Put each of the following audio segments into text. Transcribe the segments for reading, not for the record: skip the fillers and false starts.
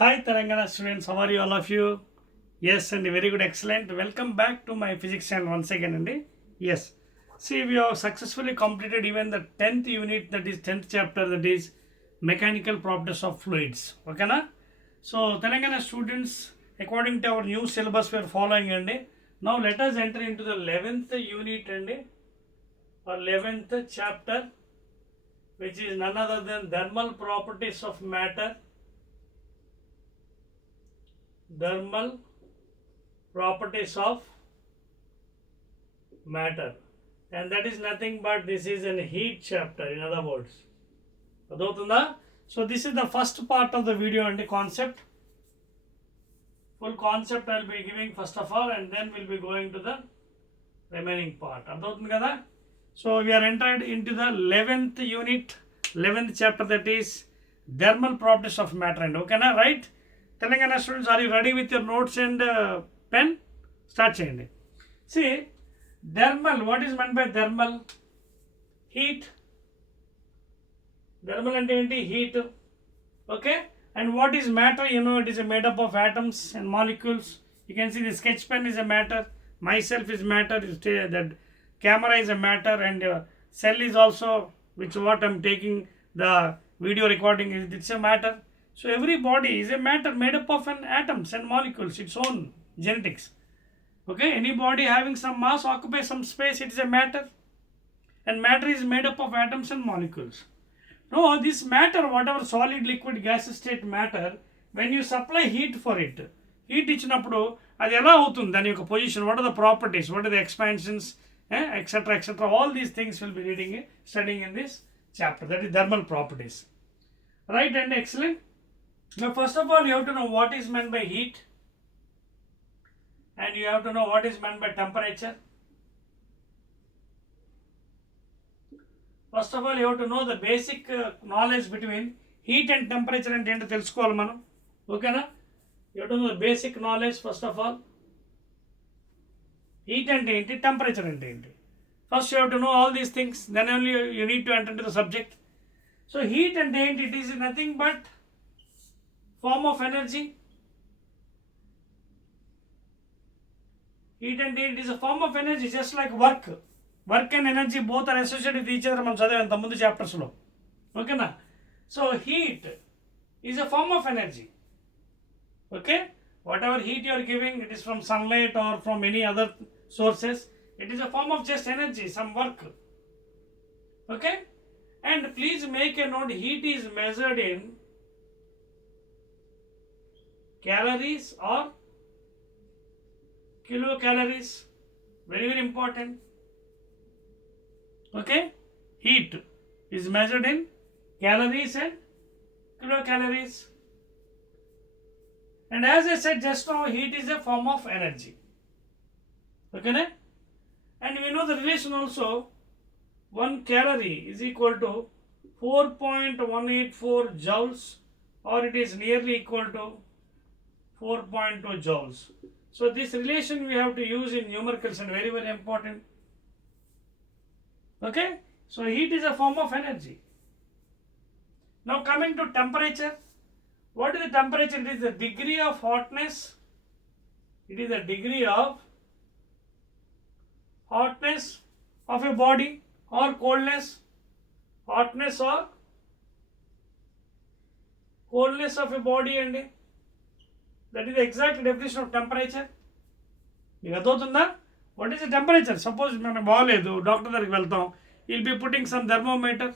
Hi Telangana students, how are you all of you? Yes, and very good, excellent. Welcome back to my physics channel once again, Andy. Yes. See, we have successfully completed even the 10th unit, that is 10th chapter, that is mechanical properties of fluids. Okay, na? So, Telangana students, according to our new syllabus, we are following, Andy. Now, let us enter into the 11th unit, Andy, or 11th chapter, which is none other than thermal properties of matter. Thermal properties of matter, and that is nothing but this is an heat chapter, in other words. Adotunda? So this is the first part of the video and the concept. Full concept I will be giving first of all, and then we will be going to the remaining part. Adotunda kada? So we are entered into the 11th unit, 11th chapter, that is thermal properties of matter. And okay na, right? Telangana students, are you ready with your notes and pen? Start cheyandi. See, thermal, what is meant by thermal? Heat. Thermal ante enti? Heat. Okay. And what is matter? You know, it is made up of atoms and molecules. You can see the sketch pen is a matter. Myself is matter. That camera is a matter, and cell is also, which what I am taking the video recording is, it's a matter. So every body is a matter made up of atoms and molecules, its own genetics. Okay, any body having some mass occupies some space, it is a matter, and matter is made up of atoms and molecules. Now this matter, whatever solid, liquid, gas state matter, when you supply heat for it, heat ఇచ్చినప్పుడు అది ఎలా అవుతుంది, దాని యొక్క position, what are the properties, what are the expansions, etc, etc, all these things will be studying in this chapter, that is thermal properties. Right, and excellent. Now first of all, you have to know what is meant by heat, and you have to know what is meant by temperature. First of all, you have to know the basic knowledge between heat and temperature and ento telusukovali manam. Okay na? You have to know the basic knowledge first of all. Heat ante enti, temperature ante enti. First you have to know all these things, then only you need to enter into the subject. So heat ante enti, it is nothing but form of energy. Heat and heat is a form of energy, just like work. Work and energy both are associated with each other. మనం చదివాం ఇంత ముందు చాప్టర్స్లో. ఓకేనా? So heat is a form of energy. Okay? Whatever heat you are giving, it is from sunlight or from any other sources. It is a form of just energy, some work. Okay? And please make a note, heat is measured in calories or kilocalories. Very, very important. Okay? Heat is measured in calories and kilocalories. And as I said just now, heat is a form of energy. Okay? Ne? And we know the relation also, 1 calorie is equal to 4.184 joules, or it is nearly equal to 4.2 joules. So this relation we have to use in numericals, and very, very important. Okay? So heat is a form of energy. Now coming to temperature. What is the temperature? It is the degree of hotness. It is the degree of hotness of a body, or coldness. Hotness or coldness of a body, and that is the exact definition of temperature. మీకు అర్థమవుతుందా? What is the temperature? Suppose మనకు బాగలేదు, doctor దగ్గరికి వెళ్తాం, will be putting some thermometer,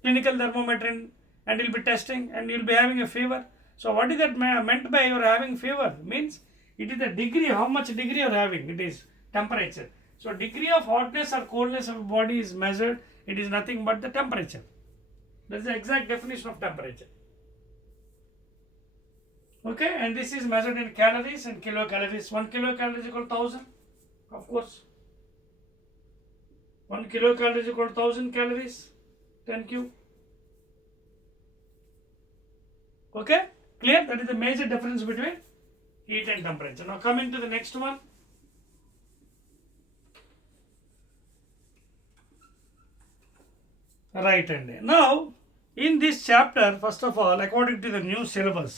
clinical thermometer, and will be testing, and you will be having a fever. So what is that meant by you are having fever? Means it is the degree, how much degree you are having, it is temperature. So degree of hotness or coldness of a body is measured, it is nothing but the temperature. That is the exact definition of temperature. Okay, and this is measured in calories and kilocalories. 1 kilocalorie is equal to 1000, of course. 1 kilocalorie is equal to 1000 calories, 10 cube. Okay, clear? That is the major difference between heat and temperature. Now coming to the next one. Right, and now in this chapter, first of all, according to the new syllabus,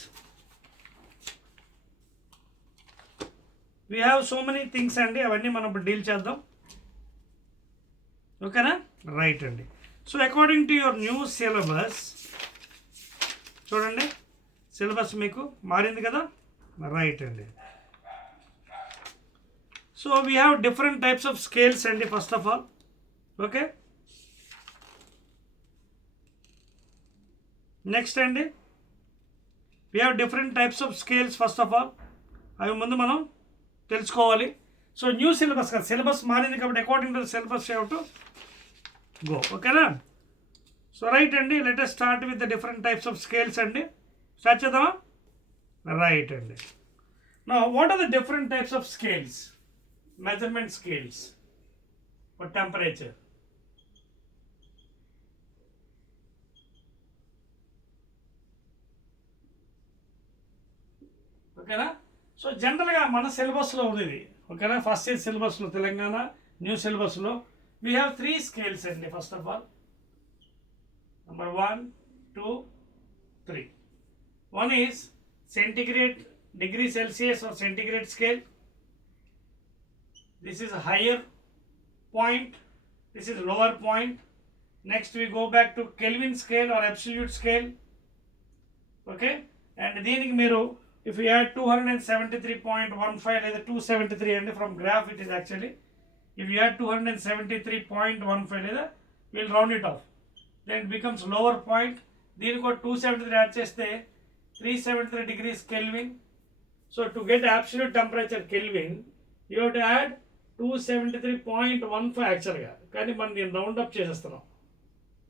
we have so many things అండి, అవన్నీ మనం ఇప్పుడు deal చేద్దాం. ఓకేనా? Right అండి. So according to your new syllabus, చూడండి syllabus మీకు మారింది కదా. రైట్ అండి. So we have different types of scales అండి first of all. Okay, next అండి we have different types of scales first of all. అవి ముందు మనం తెలుసుకోవాలి. సో న్యూ సిలబస్ కదా, సిలబస్ మారింది కాబట్టి according to syllabus you have to go. ఓకేనా? సో రైట్ అండి, let us start with the different types of scales అండి. స్టార్ట్ చేద్దామా? రైట్ అండి. Now what are the different types of scales? Measurement scales for temperature. ఓకేనా? So జనరల్గా మన సిలబస్లో ఉంది. ఓకేనా? ఫస్ట్ ఇయర్ సిలబస్లో, తెలంగాణ న్యూ సిలబస్లో వీ హ్యావ్ 3 స్కేల్స్ అండి. First of all number 1, 2, 3. One is centigrade degree Celsius or centigrade scale. This is a higher point, this is lower point. Next we go back to Kelvin scale or absolute scale. Okay, and దీనికి మీరు if you add 273.15 లేదా 273 and from graph it is actually, if you add 273.15 లేదా we'll round it off, then it becomes lower point. దీనికి 273 add చేస్తే 373 degrees Kelvin. So to get absolute temperature Kelvin you have to add 273.15 యాక్చువల్గా, కానీ మనం దీన్ని round up చేసేస్తున్నాం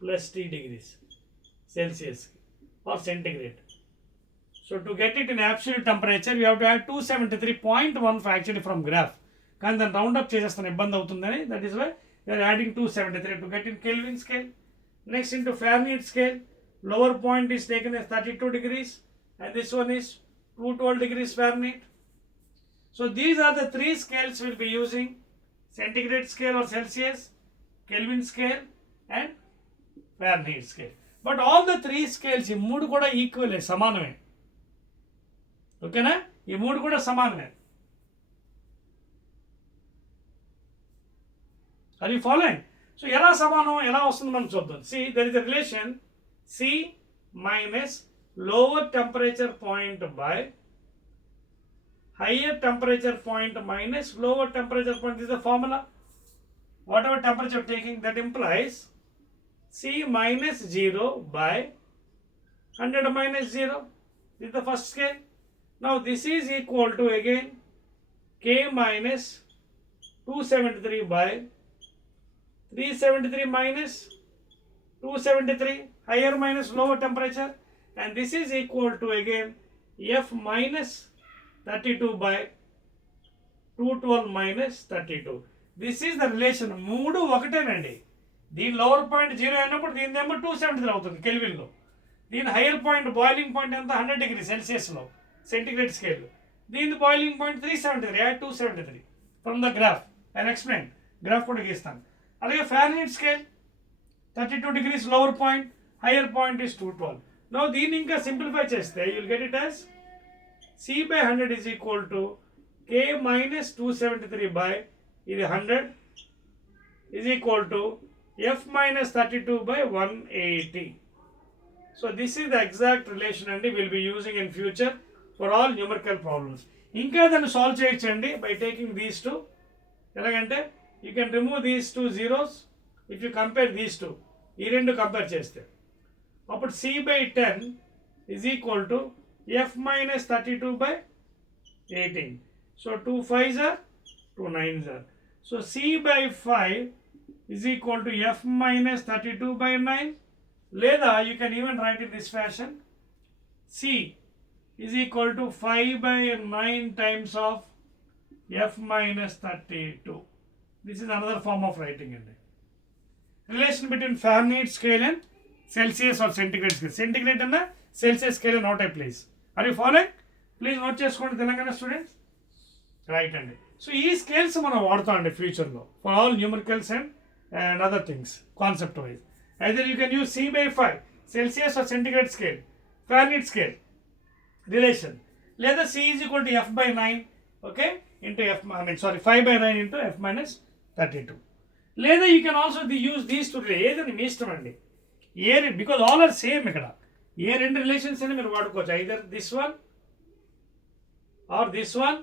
plus T degrees Celsius or centigrade. So to get it in absolute temperature you have to add 273.15 actually from graph, కానీ దాన్ని round up చేసేస్తాను ఇబ్బంది అవుతుందని. That is why we are adding 273 to get in Kelvin scale. Next into Fahrenheit scale, lower point is taken as 32 degrees and this one is 212 degrees Fahrenheit. So these are the 3 scales we'll be using: centigrade scale or Celsius, Kelvin scale and Fahrenheit scale. But all the 3 scales ఈ మూడు కూడా equal, సమానమే. ఓకేనా? ఈ మూడు కూడా సమానమే. Are you following? So ఎలా సమానం, ఎలా వస్తుంది మనం చూద్దాం. See there is the relation C minus lower temperature point by higher temperature point minus lower temperature point. This is the formula. Whatever temperature taking, that implies C minus 0 by 100 minus 0. This is the first scale. Now this is equal to again K minus 273 by 373 minus 273, higher minus lower temperature, and this is equal to again F minus 32 by 212 minus 32. This is the relation. మూడు ఒకటేనండి. దీని lower point 0 అయినప్పుడు దీనిదేమో 273 అవుతుంది కెల్విన్లో. దీని hire point boiling point ఎంత 100 degree సెల్సియస్లో centigrade scale. దీని boiling point 373, add 273 from the graph. I explain, graph కూడా గీస్తాను. అలాగే Fahrenheit scale 32 degrees lower point, higher point is 212. Now దీన్ని ఇంకా సింప్లిఫై చేస్తే you will get it as C by 100 is equal to K minus 273 by ఇది 100 is equal to F minus 32 by 180. So this is the exact relation and we will be using in future for all numerical problems. ఇంకా దాన్ని solve చేయొచ్చండి by taking these two. ఎలాగంటే you can remove these two zeros if you compare these two. ఈ రెండు compare చేస్తే అప్పుడు C by 10 is equal to F minus 32 by 18. So 2 5s are 2 9s are. So C by 5 is equal to F minus 32 by 9. లేదా you can even write in this fashion. C is equal to 5 by 9 times of F minus 32. This is another form of writing it. Relation between Fahrenheit scale and Celsius or centigrade scale. Centigrade and the Celsius scale are not a place. Are you following? Please note చేసుకోండి Telangana students. Right అండి. So ఈ scales మనం వాడుతాం అండి ఫ్యూచర్లో for all numericals and other things concept wise. Either you can use C by 5 Celsius or centigrade scale, Fahrenheit scale relation, లేదా C is equal to F by 9. Okay, into f, 5 by 9 into f minus 32. లేదా you can also use these two, ఏదని మీ ఇష్టం అండి. Because all are same ఇక్కడ. ఏ రెండు relations అయినా మీరు వాడుకోవచ్చు, either this one or this one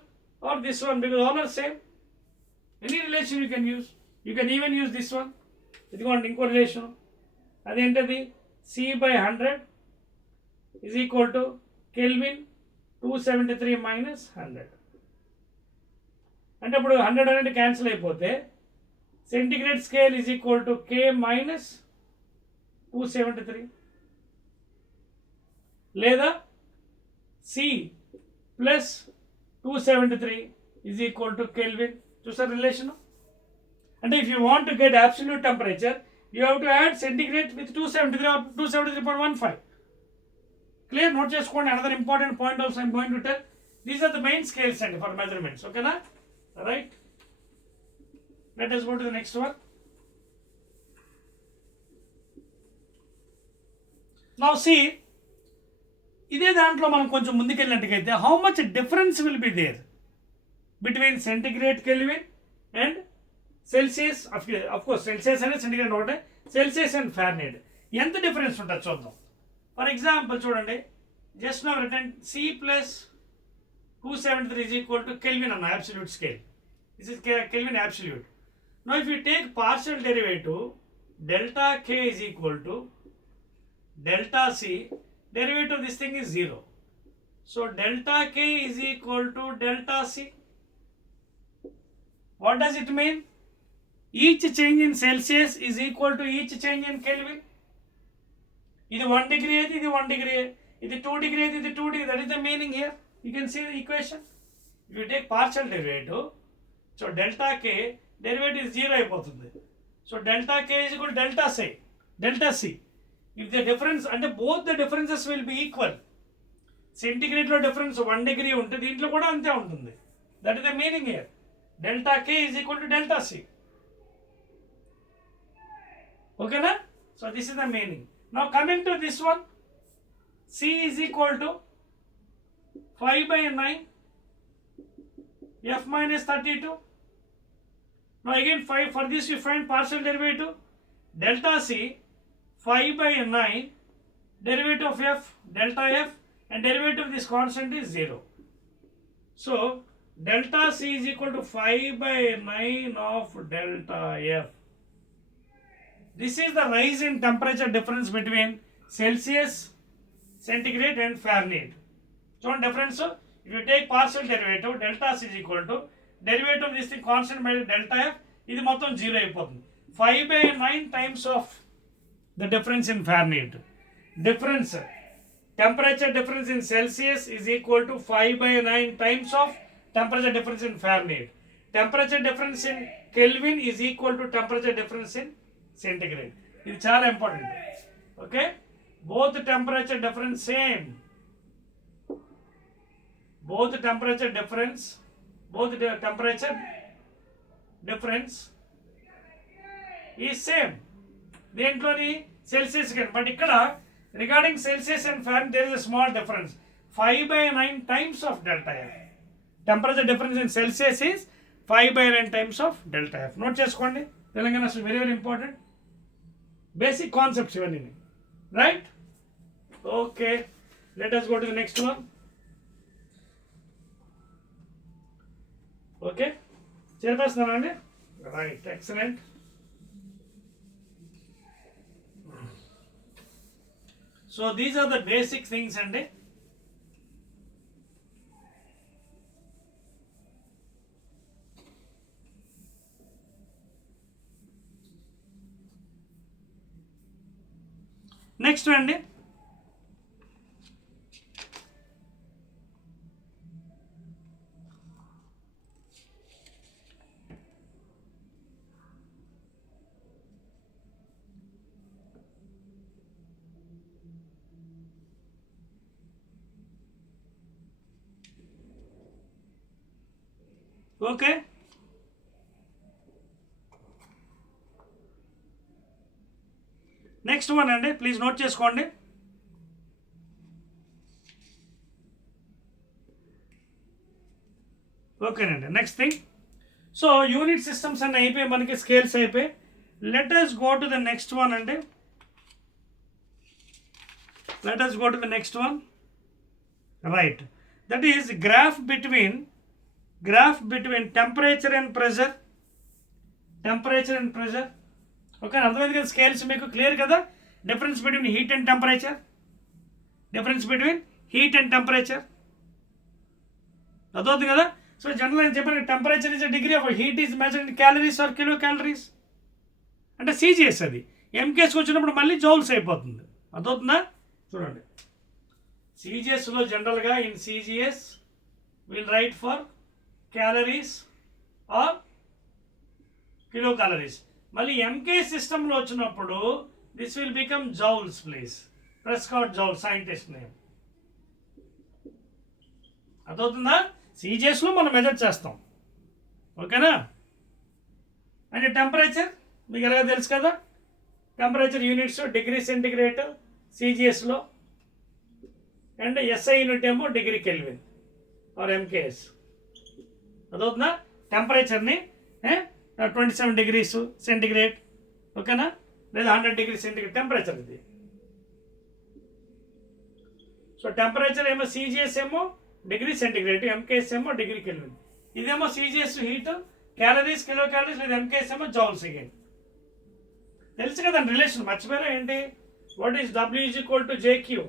or this one, because all are same. Any relation you can use. You can even use this one. ఇదిగోండి ఇంకో రిలేషన్, అదేంటది, c by 100 is equal to Kelvin 273 minus 100. అంటే ఇప్పుడు 100 అనేది cancel అయిపోతే centigrade scale is equal to K minus 273, లేదా C plus 273 is equal to Kelvin. చూసారు relation? అంటే if you want to get absolute temperature, you have to add centigrade with 273 or 273.15. Clear? Note చేసుకోండి. Another important point also I am going to tell. These are the main scales and for measurements. Okay na? Right? Let us go to the next one. Now see, ఇదే దాంట్లో మనం కొంచెం ముందుకెళ్ళినట్టుగైతే how much difference will be there between centigrade Kelvin and Celsius. Of course Celsius and centigrade ఒకటే, Celsius and Fahrenheit ఎంత difference ఉంటుంది చూద్దాం. For example చూడండి, just now return C plus 273 is equal to Kelvin on absolute scale. This is Kelvin absolute. Now if you take partial derivative, delta K is equal to delta C, derivative of this thing is 0. So delta K is equal to delta C. What does it mean? Each change in Celsius is equal to each change in Kelvin. ఇది 1 degree అయితే ఇది 1 degree, ఇది 2 degree అయితే ఇది 2 degree. That is the meaning here. You can see the equation. If you take partial derivative, so delta K derivative is 0 అయిపోతుంది. So delta K is equal to delta C. If the difference, అంటే both the differences will be equal. సెంటిగ్రేడ్లో difference 1 degree ఉంటుంది, దీంట్లో కూడా అంతే ఉంటుంది. That is the meaning here. Delta K is equal to delta C. ఓకేనా? So this is the meaning. Now coming to this one, C is equal to 5 by 9 f minus 32. Now again 5, for this you find partial derivative, delta C 5 by 9, derivative of f, delta f, and derivative of this constant is 0. So delta C is equal to 5 by 9 of delta f. This is the rise in temperature difference between Celsius, centigrade and Fahrenheit. So difference, if you take partial derivative, delta C is equal to derivative of this thing constant by delta f, ఇది మొత్తం 0 అయిపోతుంది. 5 by 9 times of the difference in Fahrenheit. Difference, temperature difference in Celsius is equal to 5 by 9 times of temperature difference in Fahrenheit. Temperature difference in Kelvin is equal to temperature difference in centigrade. ఇది చాలా important. Okay, both temperature difference same. Both temperature difference is same. దేంట్లోని Celsius కి. But ఇక్కడ regarding Celsius and Fahrenheit there is a small difference. 5 by 9 times of delta F. Temperature difference in Celsius is 5 by 9 times of delta F. Note చేసుకోండి, Telangana very very important. Basic concepts ఇవన్నీ, right? Okay, let us go to the next one. Okay, చేసేస్తున్నానండి. Right, excellent. So these are the basic things అండి. Next అండి, okay, next one అండి, please note చేసుకోండి. ఓకేనండి. Next thing, so unit systems అన్నీ అయిపోయి మనకి స్కేల్స్ అయిపోయి. Let us go to the next one అండి. Let us go to the next one. Right. That is graph between temperature and pressure. Temperature and pressure. Okay, అర్థమైంది కదా? Scales మీకు clear కదా? Difference between heat and temperature. Difference between heat and temperature అర్థమవుతుంది కదా? So general నేను చెప్పాను, temperature is a degree of heat is measured in calories or kilo calories. అంటే CGS అది. ఎంకేస్కి వచ్చినప్పుడు మళ్ళీ జౌల్స్ అయిపోతుంది. అర్థమవుతుందా? చూడండి, సీజీఎస్లో జనరల్గా in CGS will write for calories or kilo calories. మళ్ళీ ఎంకే సిస్టంలో వచ్చినప్పుడు this will become joules please. Prescott Joule scientist name. అర్థమవుతుందా? సీజీఎస్లో మనం మెజర్ చేస్తాం. ఓకేనా? అండ్ టెంపరేచర్ మీకు ఎలాగో తెలుసు కదా? టెంపరేచర్ యూనిట్స్ డిగ్రీ సెంటిగ్రేడ్ సీజీఎస్లో, అండ్ ఎస్ఐ యూనిట్ ఏమో డిగ్రీ కెల్విన్ ఆర్ ఎంకేఎస్. అదవుతుందా? టెంపరేచర్ని 27 degrees సెంటిగ్రేడ్, ఓకేనా, లేదా 100 degrees సెంటిగ్రేడ్ టెంపరేచర్ ఇది. సో టెంపరేచర్ ఏమో సీజీఎస్ ఏమో డిగ్రీ సెంటిగ్రేడ్, ఎంకేఎస్ ఏమో డిగ్రీ కెల్విన్. ఇదేమో CGS heat, calories kilo calories, లేదా ఎంకేఎస్ ఏమో జౌల్స్. అగైన్ తెలుసు కదండి రిలేషన్, మర్చిపోయారా ఏంటి? What is W is equal to JQ?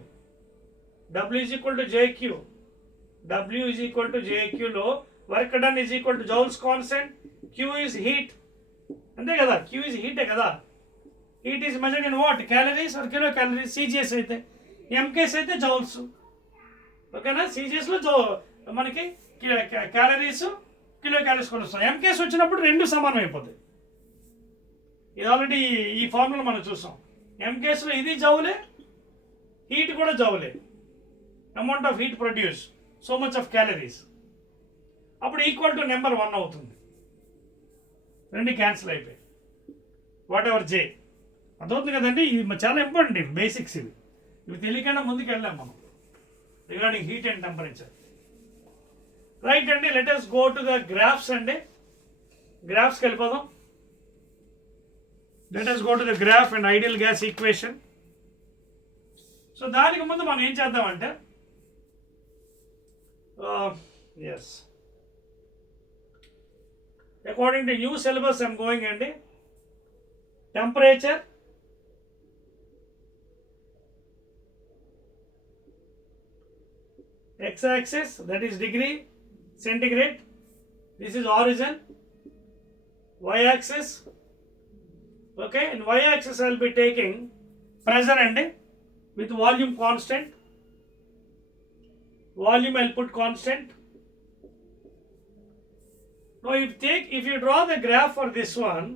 W is equal to JQ. W is equal to జేక్యూలో work done is equal to joules constant, Q is heat. అంతే కదా? Q is హీటే కదా? Heat is measured in what? Calories or kilo calories. CGS అయితే, MKS అయితే joules. ఓకేనా? సీజీఎస్లో మనకి క్యాలరీస్ కిలో క్యాలరీస్ కూడా వస్తాయి. ఎంకేఎస్ వచ్చినప్పుడు రెండు సమానం అయిపోతాయి. ఇది ఆల్రెడీ ఈ ఫార్ములా మనం చూసాం. ఎంకేఎస్లో ఇది జౌలే, హీట్ కూడా జౌలే. Amount of heat produce, so much of calories. అప్పుడు ఈక్వల్ టు నెంబర్ 1 అవుతుంది. రెండు క్యాన్సిల్ అయిపోయి వాట్ ఎవర్ జే. అదవుతుంది కదండి? ఇది చాలా ఇంపార్టెంట్, ఇవి బేసిక్స్. ఇవి తెలియకుండా ముందుకు వెళ్ళాం మనం regarding heat and temperature. Right అండి, let us go to the graphs అండి. గ్రాఫ్స్కి వెళ్ళిపోదాం. Let us go to the graph and ideal gas equation. So దానికి ముందు మనం ఏం చేద్దామంటే, yes, according to new syllabus I am going and temperature, x-axis that is degree centigrade, this is origin, y-axis, okay, in y-axis I will be taking pressure and with volume constant, volume I will put constant. Now if you draw the graph for this one,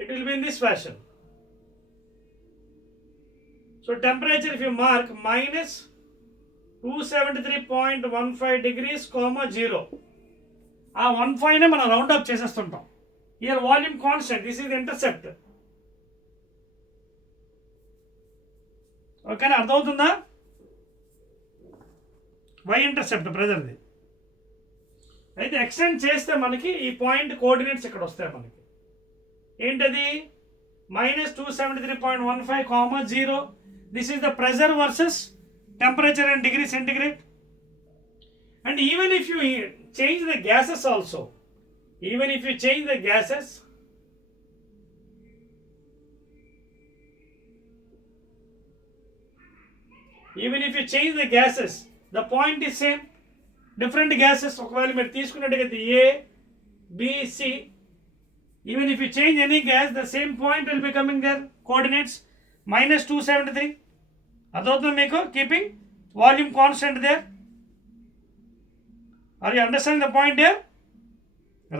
it will be in this fashion. So temperature if you mark minus 273.15 degrees, 0. ఆ 15 మనం round up చేసేస్తుంటాం. Here volume constant, this is the intercept. ఓకేనా? అర్థమవుతుందా? y intercept ప్రెజర్ది. అయితే extend చేస్తే మనకి ఈ పాయింట్ కోఆర్డినేట్స్ ఇక్కడ వస్తాయి. మనకి ఏంటది? minus 273.15, 0. This is the pressure versus temperature in degree centigrade. And even if you change the gases also, even if you change the gases, the point is same. Different gases, ఒకవేళ మీరు తీసుకున్నట్టయితే A, B, C, even if you change any gas, the same point will be coming there, coordinates minus 273. అదవుతుంది మీకు? keeping volume constant there. Are you understanding the point here?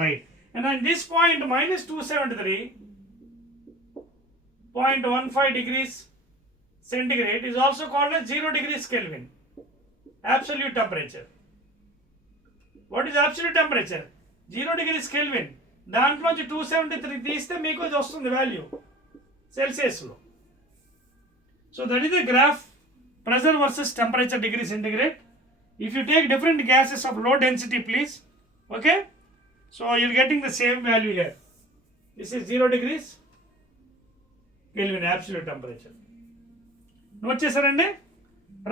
Right. And on this point minus 273.15 degrees centigrade is also called as 0 degrees Kelvin, absolute temperature. What is absolute temperature? 0 degrees Kelvin. దాంట్లోంచి 273 తీస్తే మీకు ఇది వస్తుంది value సెల్సియస్లో. So that is the graph, pressure versus temperature degree centigrade. If you take different gases of low density, please, okay, so you're getting the same value here. This is 0 degrees Kelvin absolute temperature. Note chesarandi?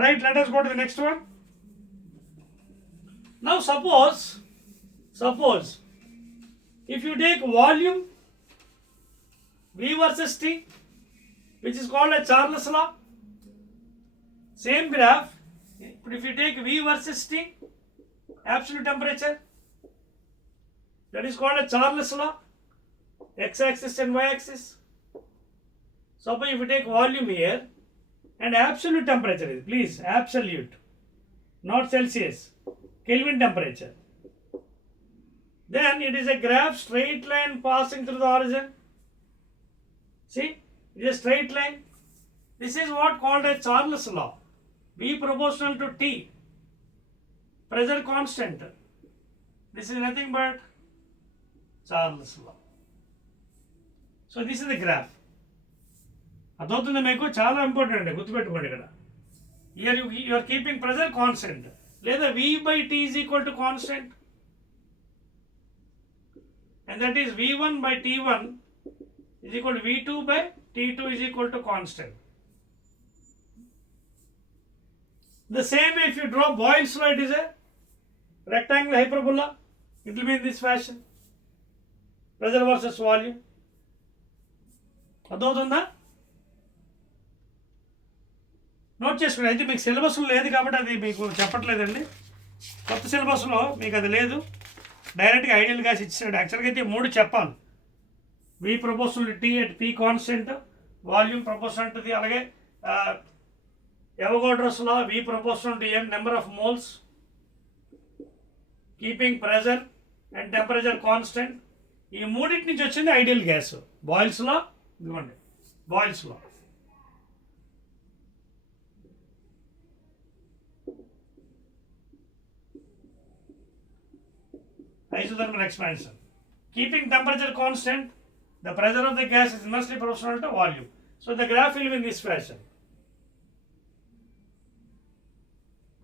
Right, let us go to the next one. Now suppose if you take volume V versus T, which is called a Charles law, same graph, but if you take V versus T, absolute temperature, that is called a Charles law, x-axis and y-axis. Suppose if you take volume here and absolute temperature is, please, absolute, not Celsius, Kelvin temperature, then it is a graph straight line passing through the origin. See, it is a straight line. This is what called a Charles law. V proportional to T, pressure constant. This is nothing but Charles law. So this is the graph. అదవుతుంది మీకు చాలా important అండి, గుర్తుపెట్టుకోండి. ఇక్కడ here you are keeping pressure constant, లేదా V by T is equal to constant, and that is V1 by T1 is equal to V2 by T2 is equal to constant. The same way if you draw Boyle's law, it is a rectangular hyperbola. It will be in this fashion. Pressure versus volume. అదవుతుందా? Note చేసుకోండి. అయితే మీకు సిలబస్లో లేదు కాబట్టి అది మీకు చెప్పట్లేదండి. కొత్త సిలబస్లో మీకు అది లేదు, డైరెక్ట్గా ఐడియల్ గ్యాస్ ఇచ్చాడు. యాక్చువల్గా అయితే 3 చెప్పాలి. V proportional to T at P constant, volume proportional to the, అలాగే Avogadro's law, V proportional to M number of moles, keeping pressure and temperature constant. ఈ మూడింటి నుంచి వచ్చింది ఐడియల్ గ్యాస్. బాయిల్స్ లా, ఇదిగోండి boils law. Isothermal expansion. Keeping temperature constant, the pressure of the gas is inversely proportional to volume. So the graph will be in this fashion.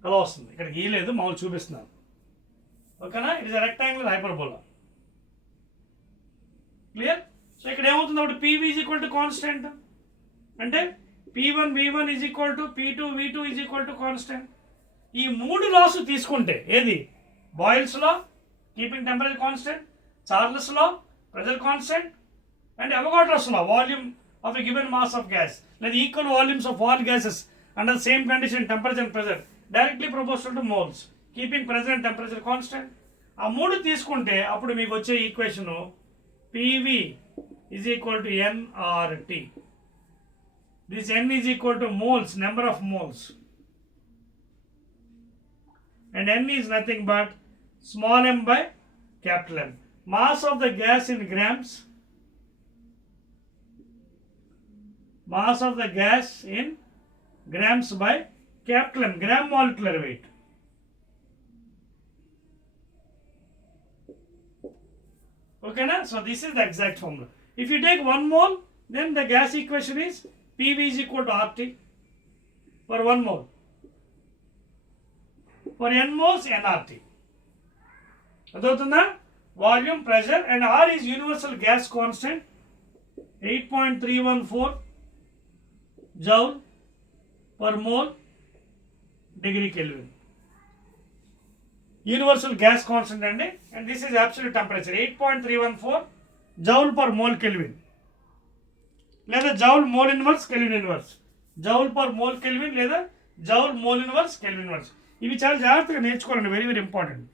అలా వస్తుంది. ఇక్కడ గీయలేదు, మామూలు చూపిస్తున్నాను. ఓకేనా? It is a rectangular hyperbola. Clear? So ఇక్కడ ఏమవుతుంది అప్పుడు PV is equal to constant, అంటే P1 V1 is equal to P2 V2 is equal to constant. ఈ 3 లాస్ తీసుకుంటే ఏది? Boils law, keeping temperature constant, Charles law, pressure constant, and Avogadro's law, volume of a given mass of gas, like the equal volumes of all gases under the same condition, temperature and pressure, directly proportional to moles, keeping pressure and temperature constant. ఆ 3 తీసుకుంటే అప్పుడు మీకు వచ్చే equation PV is equal to nRT. This n is equal to moles, number of moles, and n is nothing but small m by capital M. Mass of the gas in grams. Mass of the gas in grams by capital M. Gram molecular weight. Okay, na? So this is the exact formula. If you take 1 mole, then the gas equation is PV is equal to RT for 1 mole. For n moles, nRT. అదవుతుందా? Volume, pressure and R is universal gas constant 8.314 joule per mole degree Kelvin. Universal gas constant అండి, and this is absolute temperature 8.314 joule per mole Kelvin, లేదా joule mole inverse Kelvin inverse, joule per mole Kelvin లేదా joule mole inverse Kelvin inverse. ఇవి చాలా జాగ్రత్తగా నేర్చుకోవాలండి, very very important.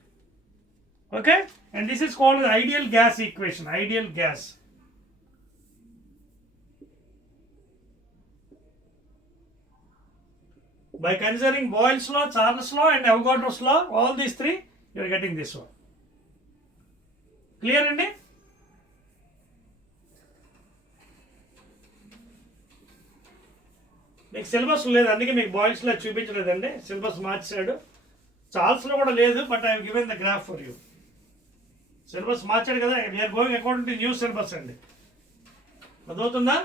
Okay, and this is called the ideal gas equation. Ideal gas. By considering Boyle's law, Charles law, and Avogadro's law, all these 3, you are getting this one. Clear, andi? మీకు syllabus లేదు, అందుకే మీకు boils లా చూపించలేదండి. Syllabus మార్చాడు. చార్ల్స్లో కూడా లేదు, but I have given the graph for you. Syllabus మార్చాడు కదా, we are going according to new syllabus అండి. అదవుతుందా?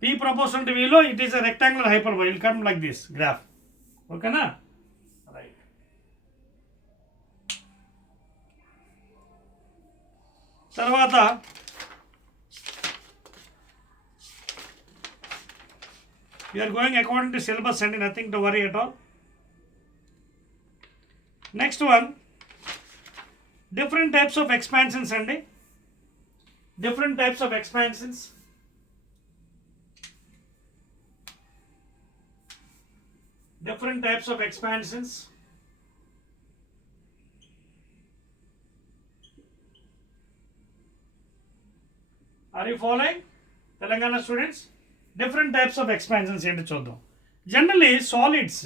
P proportional to V లో it is a rectangular hyperbola. It will come like this graph. ఓకేనా రైట్ తర్వాత you are going according to syllabus and nothing to worry at all. Next one, different types of expansions and different types of expansions. Different types of expansions. Are you following, Telangana students? Different types of expansions ఏంటి చూద్దాం. Generally solids,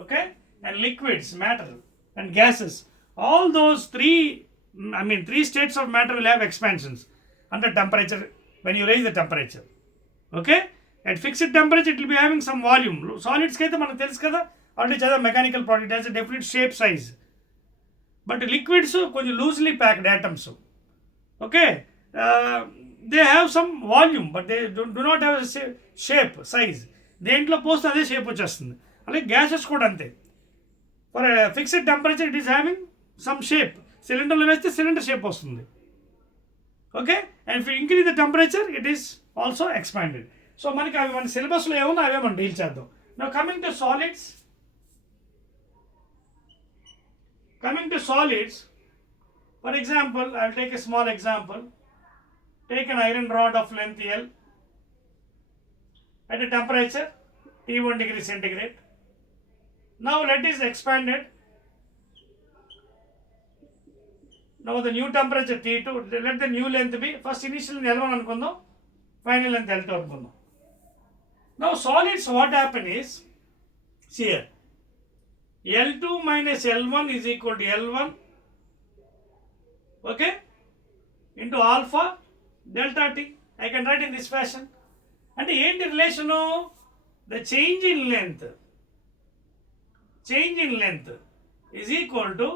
okay, and liquids, matter and gases, all those three states of matter will have expansions under temperature when you raise the temperature. Okay, at fixed temperature it will be having some volume. Solids కైతే మనకు తెలుసు కదా, already చదివా mechanical product has a definite shape size. But liquids కొంచెం loosely packed atoms. Okay, they have some volume but they do not have a shape size. దేంట్లో పోస్తే అదే shape వచ్చేస్తుంది. అలాగే గ్యాసెస్ కూడా అంతే. For fixed temperature it is having some shape. సిలిండర్లో వేస్తే సిలిండర్ షేప్ వస్తుంది. Okay, and if increase the temperature it is also expanded. So మనకి అవి మన సిలబస్లో ఏమన్నా అవే మనం డీల్ చేద్దాం. Now coming to solids, for example I will take a small example. Take an iron rod of length L at a temperature T1 degree centigrade. Now let it is expanded. Now the new temperature T2, let the new length be, first initial L1 anukundam, final length L2 anukundam. Now solids, what happen is, see here, L2 minus L1 is equal to L1, okay, into alpha delta T. I can write in this fashion. And ఏంటి relation? The change in length is equal to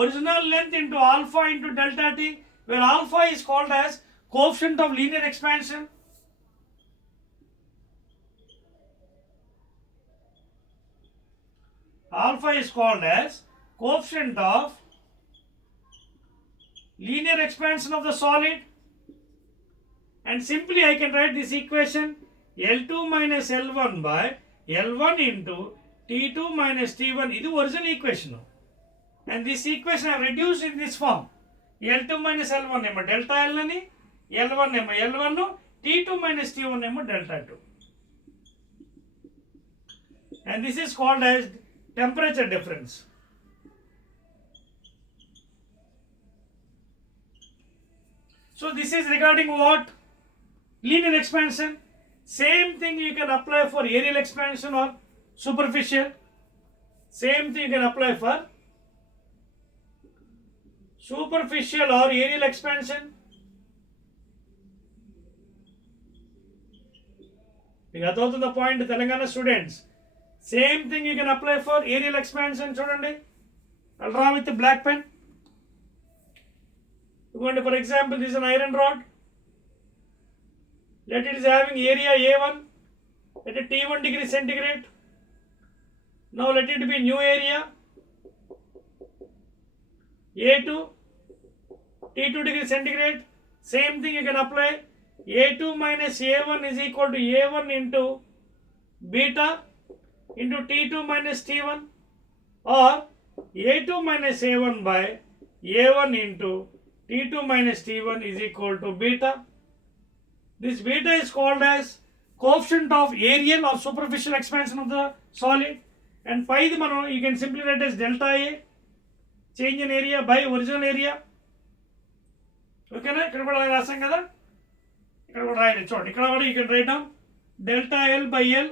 original length into alpha into delta T, where alpha is called as coefficient of linear expansion. Alpha is called as coefficient of linear expansion of the solid. And simply I can write this equation L2 minus L1 by L1 into T2 minus T1. This is the original equation. And this equation I have reduced in this form. L2 minus L1 name delta L ani, L1 name L1, T2 minus T1 name delta 2. And this is called as temperature difference. So this is regarding what? Linear expansion. Same thing you can apply for aerial expansion or superficial. Same thing you can apply for superficial or aerial expansion. You got to the point, Telangana students. Same thing you can apply for aerial expansion. Chudandi, I'll draw with the black pen. For example, this is an iron rod. Let it is having area A1 at a T1 degree centigrade. Now let it be new area A2 T2 degree centigrade. Same thing you can apply. A2 minus A1 is equal to A1 into beta into T2 minus T1, or A2 minus A1 by A1 into T2 minus T1 is equal to beta. This beta is called as coefficient of aerial or superficial expansion of the solid. And pi you can simply write as delta A, change in area by original area. Okay, na? Ikkada kuda rasam kada? Ikkada kuda rayali chudandi. Ikkada kuda you can write down delta L by L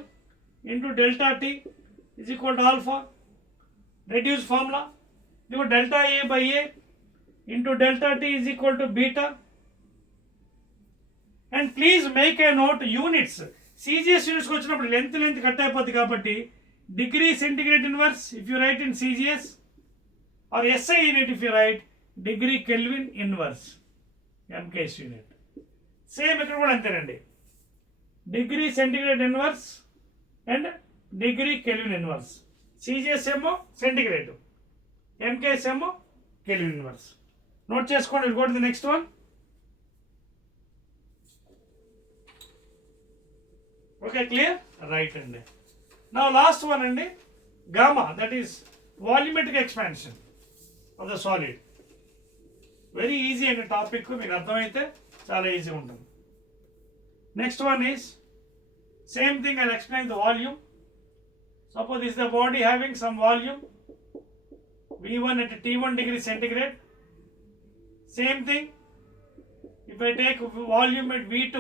into delta T is equal to alpha. Reduce formula. This delta A by A into delta T is equal to beta. And please make a note, units. CGS units వచ్చినప్పుడు length cut అయిపోద్ది కాబట్టి degree centigrade inverse if you write in CGS, or SI unit if you write degree Kelvin inverse MKS unit. Same ఇక్కడ కూడా అంతేనండి, degree centigrade inverse and degree Kelvin inverse. CGS ఏమో centigrade, MKS ఏమో kelvin inverse. Note చేసుకోండి. Go to the next one. Okay, clear? Right అండి. నా last one అండి, gamma, that is volumetric expansion of the solid. Very easy అండి topic, మీకు అర్థమైతే చాలా ఈజీ ఉంటుంది. Next one is same thing. I'll explain the volume. Suppose this is the body having some volume V1 at T1 degree centigrade. Same thing if I take volume at V2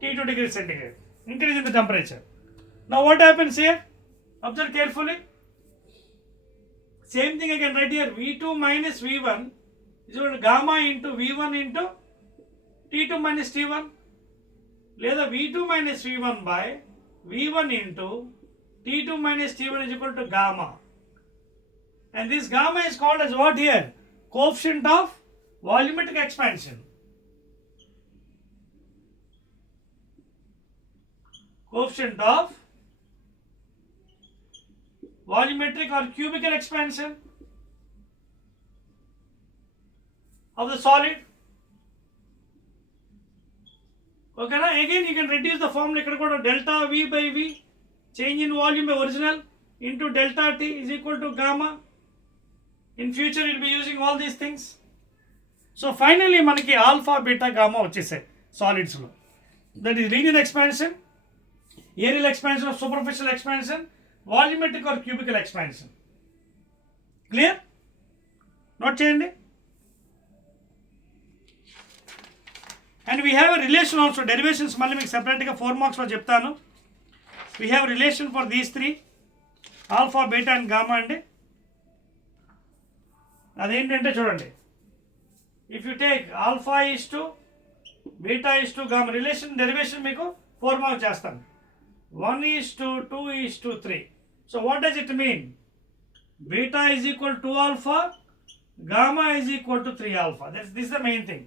T2 degree centigrade, increase in the temperature. Now what happens here? Observe carefully. Same thing I can write here, V2 minus V1 is equal to gamma into V1 into T2 minus T1, లేదా V2 minus V1 by V1 into T2 minus T1 is equal to gamma. And this gamma is called as what here? Coefficient of volumetric expansion. Coefficient of volumetric or cubical expansion of the solid. Okay, now again you can reduce the formula. Ikkada kuda delta V by V, change in volume by original, into delta T is equal to gamma. In future you will be using all these things. So finally manaki alpha, beta, gamma vachesai solids lo. That is linear expansion, aerial expansion or superficial expansion, volumetric or cubical expansion. Clear? Note cheyandi. And we have a relation also. Derivations మళ్ళీ మీకు సెపరేట్గా 4 మార్క్స్లో చెప్తాను. We have a relation for these three, alpha, beta and gamma అండి. అదేంటంటే చూడండి, if you take alpha is to beta is to gamma, relation derivation మీకు 4 marks చేస్తాను. 1 is to 2 is to 3. So what does it mean? Beta is equal to alpha, gamma is equal to 3 alpha. This is the main thing.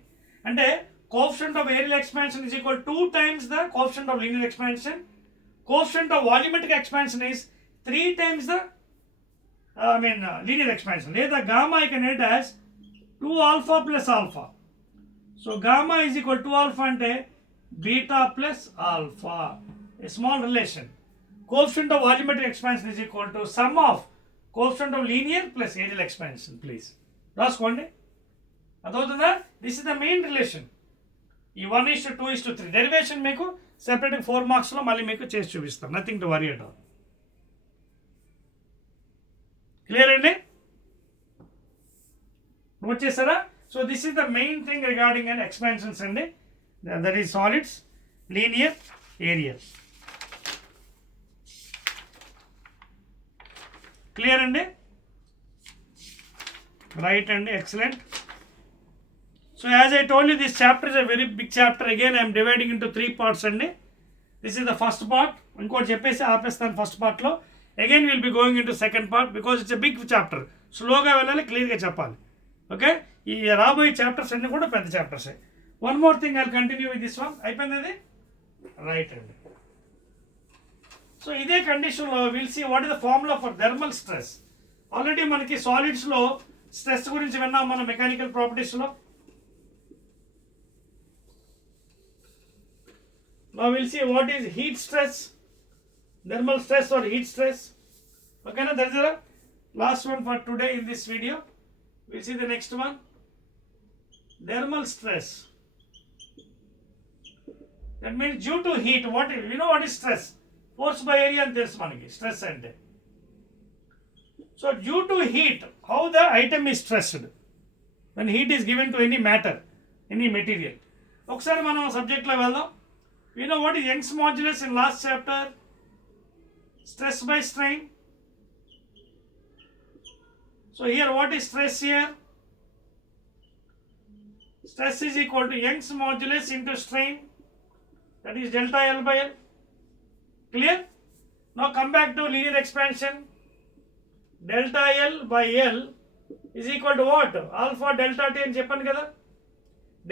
అంటే coefficient of aerial expansion is equal to 2 times the coefficient of linear expansion. Coefficient of volumetric expansion is 3 times the linear expansion. లేదా gamma I can add as 2 alpha plus alpha. So gamma is equal to alpha అంటే beta plus alpha. A small relation. Coefficient of volumetric expansion is equal to sum of coefficient of linear plus aerial expansion. Please రాసుకోండి. అదవుతుందా? This is the main relation. ఈ 1 is to 2 is to 3 derivation మీకు separate 4 మార్క్స్లో మళ్ళీ మీకు చేసి చూపిస్తాం. Nothing to worry at all. Clear అండి? Note చేస్తారా? So this is the main thing regarding and expansions అండి. That is solids, linear, areal. Clear అండి? రైట్ అండి, excellent. So as I told you, this chapter is a very big chapter. Again I am dividing into 3 parts andi. This is the first part. Inkoti cheppesi aapestanu first part lo. Again we will be going into second part because it's a big chapter. Slow ga vellali, clear ga cheppali. Okay? Ee raboye chapters anni kuda pedda chapters. One more thing, I'll continue with this one. Ayipindi adi? Right andi. So ide condition lo we'll see what is the formula for thermal stress. Already manaki solids lo stress gurinchi vinnam mana mechanical properties lo. Now we'll see what is heat stress, thermal stress or heat stress. Okay, now that's the last one for today in this video. We'll see the next one. Thermal stress. That means due to heat, you know what is stress? Force by area and this manaki stress ante. So due to heat, how the item is stressed? When heat is given to any matter, any material. Okkasari manam subject lo veldam. You know what is Young's modulus in last chapter? Stress by strain. So here what is stress here? Stress is equal to Young's modulus into strain. That is delta L by L. Clear? Now come back to linear expansion. Delta L by L is equal to what? Alpha delta T అని చెప్పాను కదా.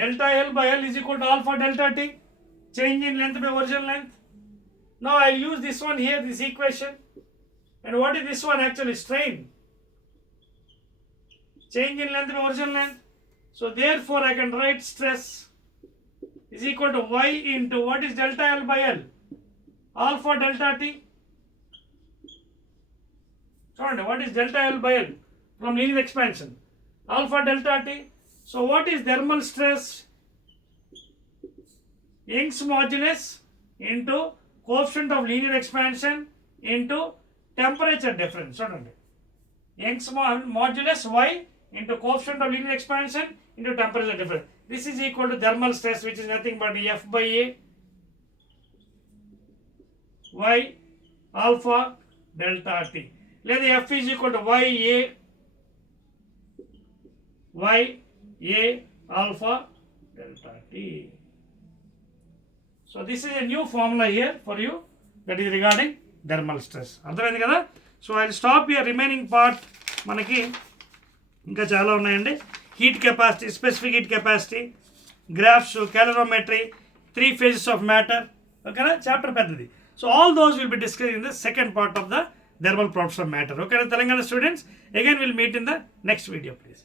Delta L by L is equal to alpha delta T. Change in length by original length. Now I will use this one here, this equation. And what is this one actually? Strain. Change in length and original length. So therefore I can write stress is equal to y into what is delta L by L? Alpha delta T. So what is delta L by L? From linear expansion. Alpha delta T. So what is thermal stress? Young's modulus into coefficient of linear expansion into temperature difference. Young's modulus y into coefficient of linear expansion into temperature difference. This is equal to thermal stress, which is nothing but F by A y alpha delta T. Let the F is equal to y A alpha delta T. So this is a new formula here for you, that is regarding thermal stress. అర్థమైంది కదా? So I'll stop here. Remaining part మనకి ఇంకా చాలా ఉన్నాయండి. Heat capacity, specific heat capacity, graphs, calorimetry, 3 phases of matter. ఓకేనా? Chapter పెద్దది. So all those will be discussed in the second part of the thermal properties of matter. Okay, Telangana students, again we'll meet in the next video, please.